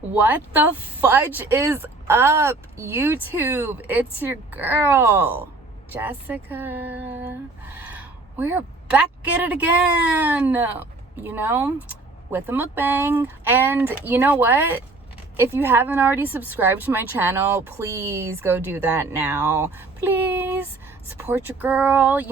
What the fudge is up, YouTube? It's your girl, Jessica. We're back at it again, with a mukbang. And you know what? If you haven't already subscribed to my channel, please go do that now. Please support your girl.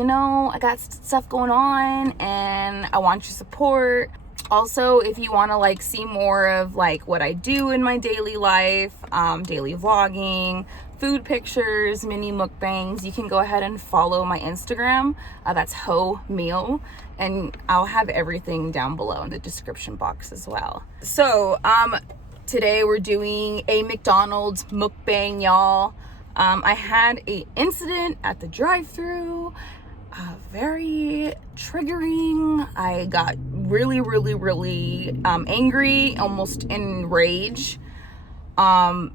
I got stuff going on and I want your support. Also, if you want to see more of what I do in my daily life, daily vlogging, food pictures, mini mukbangs, you can go ahead and follow my Instagram. That's Ho Meal, and I'll have everything down below in the description box as well. So today we're doing a McDonald's mukbang, y'all. I had an incident at the drive-thru. Very triggering. I got really angry, almost in rage. But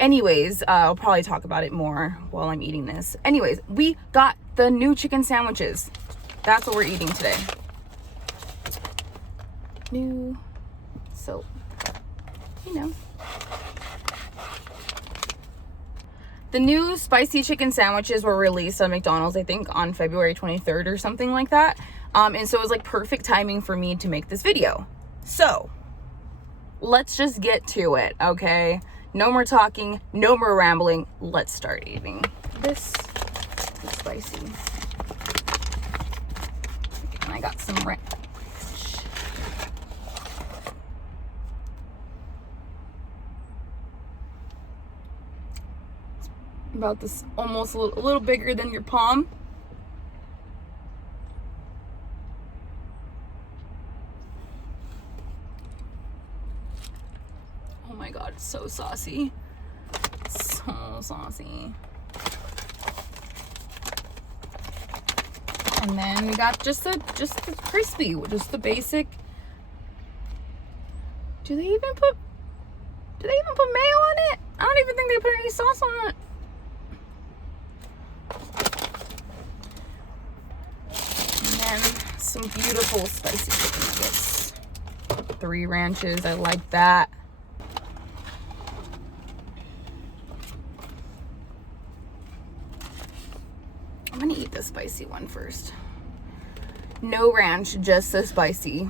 anyways, I'll probably talk about it more while I'm eating this. Anyways, we got the new chicken sandwiches. That's what we're eating today. The new spicy chicken sandwiches were released on McDonald's, I think, on February 23rd or something like that. And so it was perfect timing for me to make this video. So let's just get to it, okay? No more talking, no more rambling. Let's start eating. This is spicy. And I got some ranch. About this, almost a little bigger than your palm. Oh my god, it's so saucy. So saucy. And then we got just the crispy, just the basic. Do they even put mayo on it? I don't even think they put any sauce on it. And some beautiful spicy chicken nuggets. 3 ranches, I like that. I'm gonna eat the spicy one first. No ranch, just the spicy.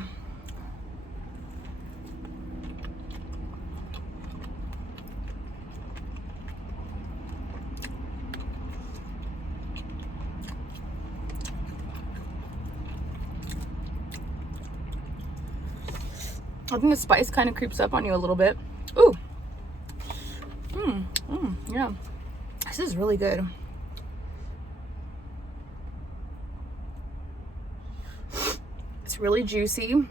I think the spice kind of creeps up on you a little bit. Ooh. Yeah. This is really good. It's really juicy.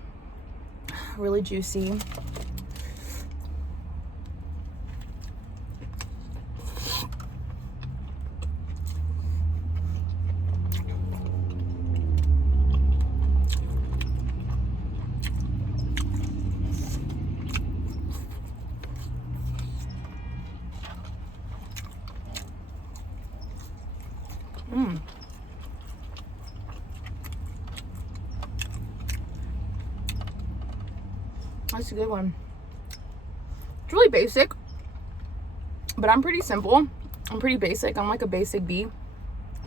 Really juicy. That's a good one. It's really basic, but I'm pretty simple. I'm pretty basic. I'm like a basic bee.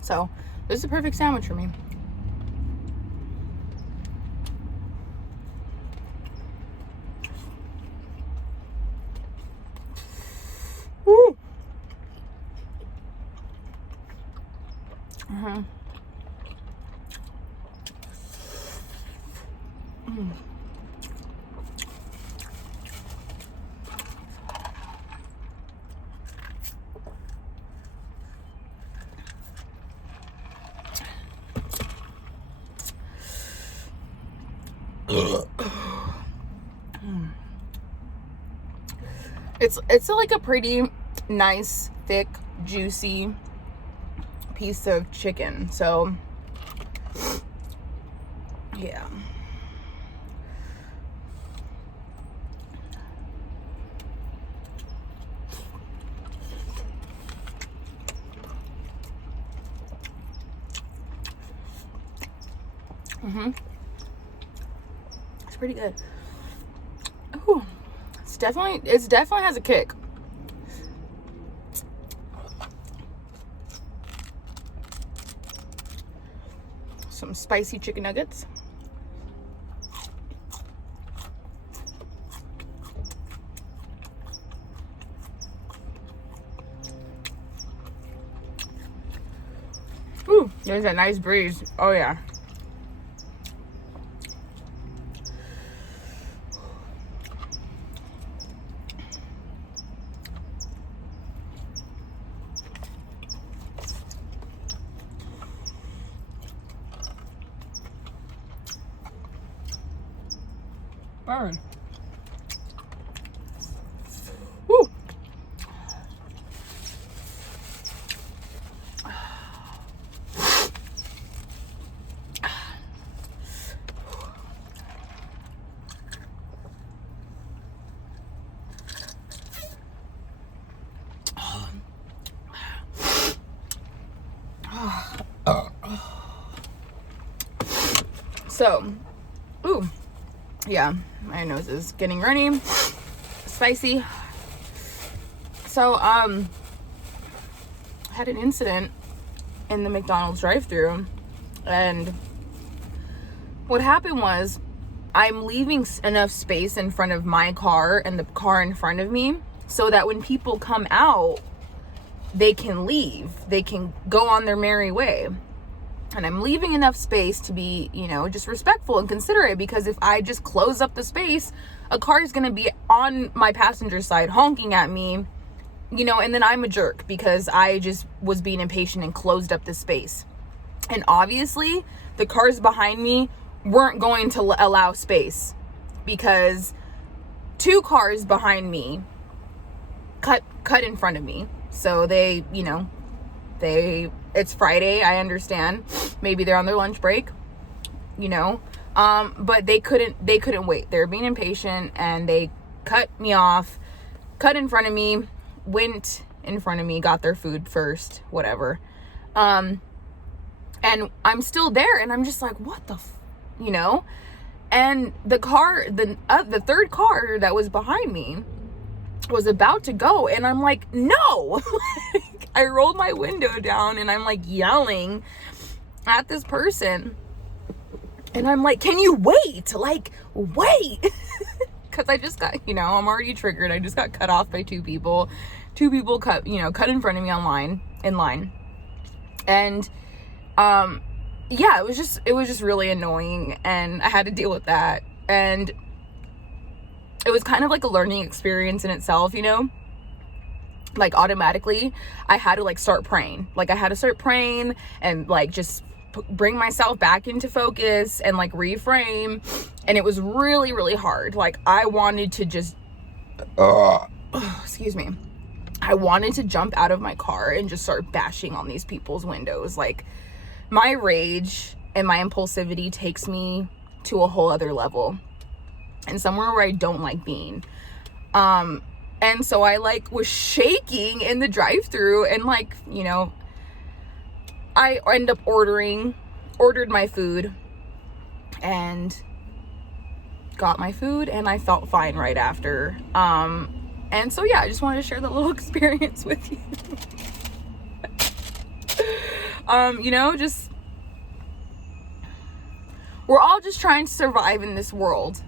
So this is a perfect sandwich for me. Woo! It's like a pretty nice, thick, juicy piece of chicken. So yeah. It's pretty good. Ooh, it's definitely has a kick. Some spicy chicken nuggets. Ooh, there's a nice breeze. Oh yeah. Burn. Woo. So, ooh, yeah, my nose is getting runny, spicy. So, I had an incident in the McDonald's drive-thru, and what happened was I'm leaving enough space in front of my car and the car in front of me so that when people come out, they can leave. They can go on their merry way. And I'm leaving enough space to be, you know, just respectful and considerate, because if I just close up the space, a car is going to be on my passenger side honking at me, you know, and then I'm a jerk because I just was being impatient and closed up the space. And obviously, the cars behind me weren't going to allow space, because 2 cars behind me cut in front of me. So they, you know, it's Friday, I understand. Maybe they're on their lunch break, you know. But they couldn't wait. They were being impatient, and they cut me off, cut in front of me, went in front of me, got their food first, whatever. And I'm still there, and I'm just like, what the you know? And the car, the 3rd car that was behind me was about to go, and I'm like, no. I rolled my window down, and I'm like yelling at this person, and I'm like, can you wait? Like, wait. Because I just got, you know, I'm already triggered. I just got cut off by 2 people. 2 people cut in front of me in line. And yeah, it was just really annoying, and I had to deal with that. And it was kind of like a learning experience in itself, you know. Like, automatically I had to start praying. Like, I had to start praying and just bring myself back into focus and reframe. And it was really, really hard. Like, I wanted to just excuse me, I wanted to jump out of my car and just start bashing on these people's windows. Like, my rage and my impulsivity takes me to a whole other level, and somewhere where I don't like being. And so I was shaking in the drive-thru, and you know, I end up ordered my food and got my food, and I felt fine right after. And so yeah, I just wanted to share that little experience with you. You know, just, we're all just trying to survive in this world.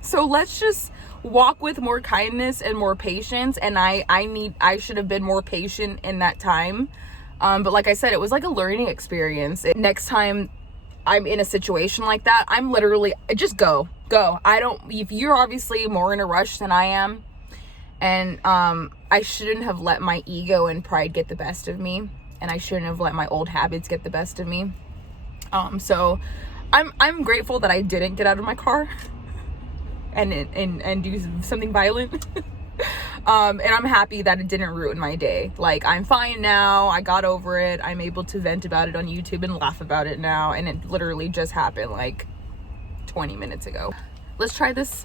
So let's just walk with more kindness and more patience. And I should have been more patient in that time. But like I said, it was like a learning experience. Next time I'm in a situation like that, I'm literally, just go. If you're obviously more in a rush than I am, and I shouldn't have let my ego and pride get the best of me, and I shouldn't have let my old habits get the best of me. So I'm grateful that I didn't get out of my car and do something violent. And I'm happy that it didn't ruin my day. Like, I'm fine now. I got over it. I'm able to vent about it on YouTube and laugh about it now. And it literally just happened 20 minutes ago. Let's try this.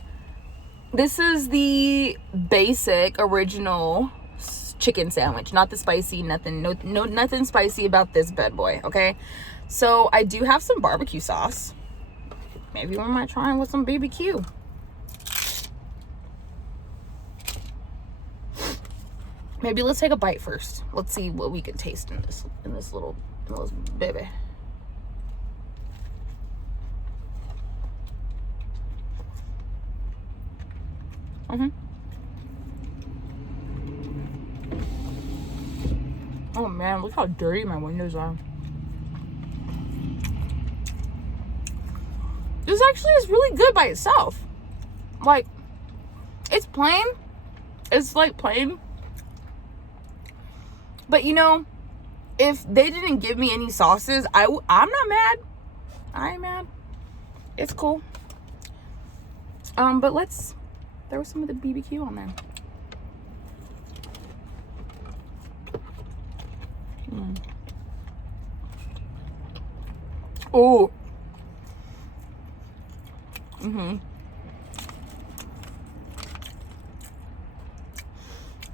This is the basic original chicken sandwich, not the spicy, nothing spicy about this bad boy. Okay. So I do have some barbecue sauce. Maybe we might try with some BBQ. Maybe let's take a bite first. Let's see what we can taste in this little baby. Oh man, look how dirty my windows are. This actually is really good by itself. Like, it's plain. It's like plain. But you know, if they didn't give me any sauces, I'm not mad. I ain't mad. It's cool. But let's throw some of the BBQ on there. Oh.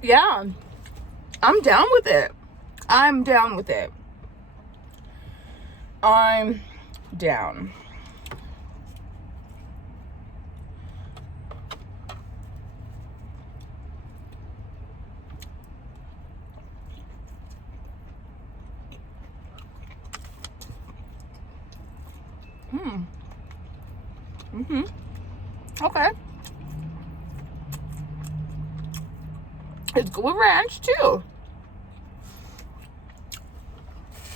Yeah. I'm down with it. I'm down with it. I'm down. Okay. It's good with ranch too.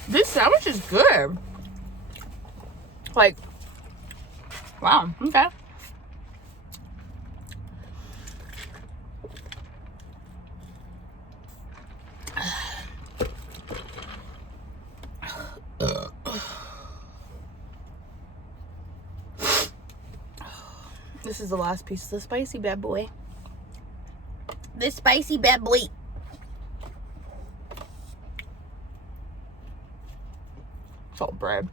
This sandwich is good. Like, wow, okay. This is the last piece of the spicy bad boy. This spicy bad boy. Salt bread.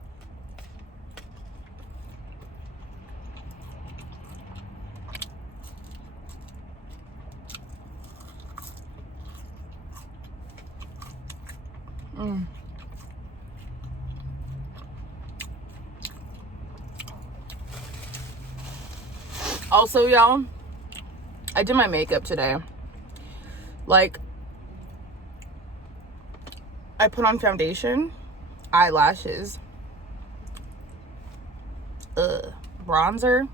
Also, y'all, I did my makeup today. Like, I put on foundation, eyelashes, bronzer,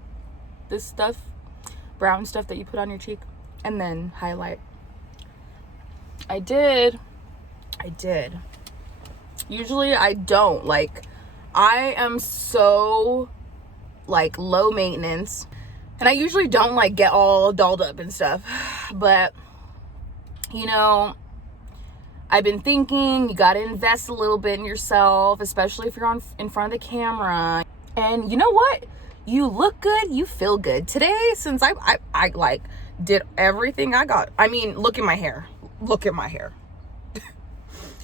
this stuff, brown stuff that you put on your cheek, and then highlight. I did. Usually I don't. Like, I am so, like, low maintenance. And I usually don't, like, get all dolled up and stuff. But, you know, I've been thinking you got to invest a little bit in yourself, especially if you're in front of the camera. And you know what? You look good. You feel good. Today, since I like, did everything I got. I mean, look at my hair. Look at my hair.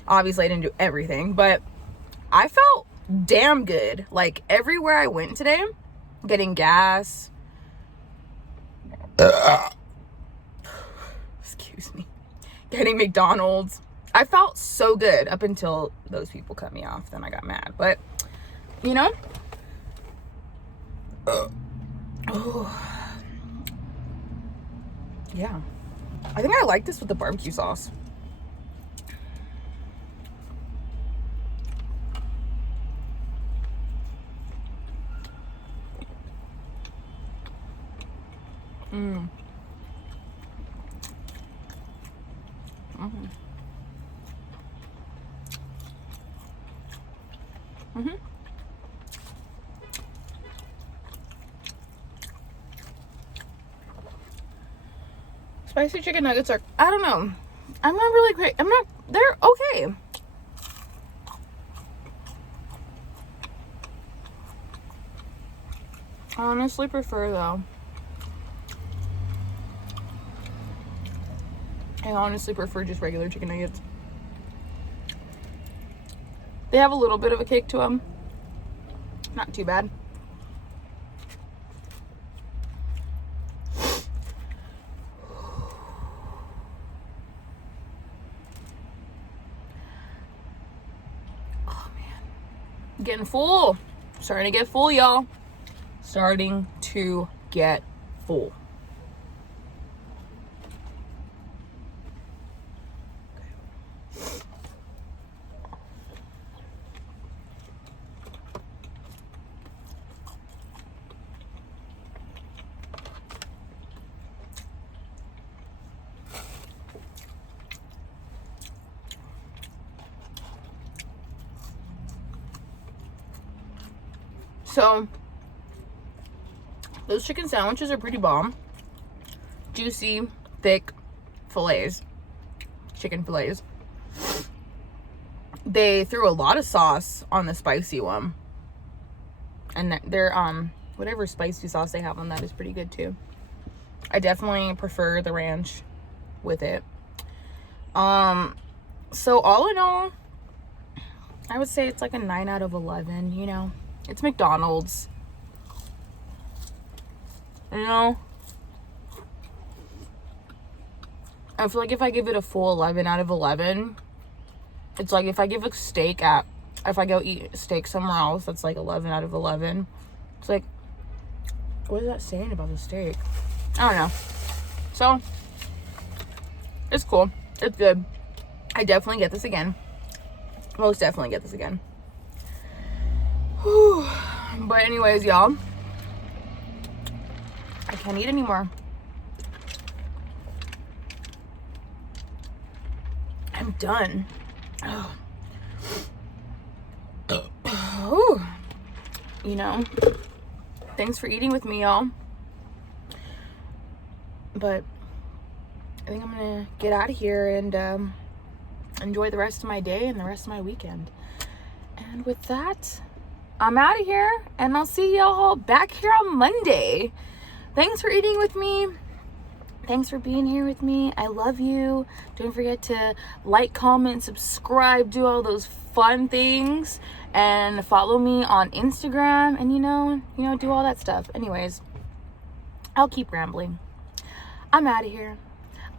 Obviously, I didn't do everything. But I felt damn good. Like, everywhere I went today, getting gas. Excuse me. Getting McDonald's. I felt so good up until those people cut me off. Then I got mad. But, you know. Yeah. I think I like this with the barbecue sauce. Spicy chicken nuggets are, I don't know. I'm not really great. They're okay. I honestly prefer, though. I honestly prefer just regular chicken nuggets. They have a little bit of a kick to them. Not too bad. Oh, man. Getting full. Starting to get full, y'all. Starting to get full. So those chicken sandwiches are pretty bomb. Juicy, thick fillets, chicken fillets. They threw a lot of sauce on the spicy one, and their whatever spicy sauce they have on that is pretty good too. I definitely prefer the ranch with it. So all in all, I would say it's like a 9 out of 11, you know. It's McDonald's. You know, I feel like if I give it a full 11 out of 11, it's like if I give a steak if I go eat steak somewhere else, that's like 11 out of 11. It's like, what is that saying about the steak? I don't know. So, it's cool. It's good. I definitely get this again. Most definitely get this again. Whew. But anyways, y'all, I can't eat anymore. I'm done. Oh. Oh. You know, thanks for eating with me, y'all. But I think I'm gonna get out of here and enjoy the rest of my day and the rest of my weekend. And with that, I'm out of here, and I'll see y'all back here on Monday. Thanks for eating with me. Thanks for being here with me. I love you. Don't forget to like, comment, subscribe, do all those fun things, and follow me on Instagram, and you know, do all that stuff. Anyways, I'll keep rambling. I'm out of here.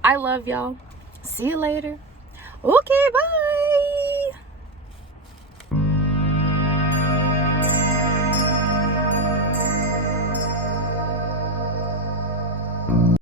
I love y'all. See you later. Okay, bye.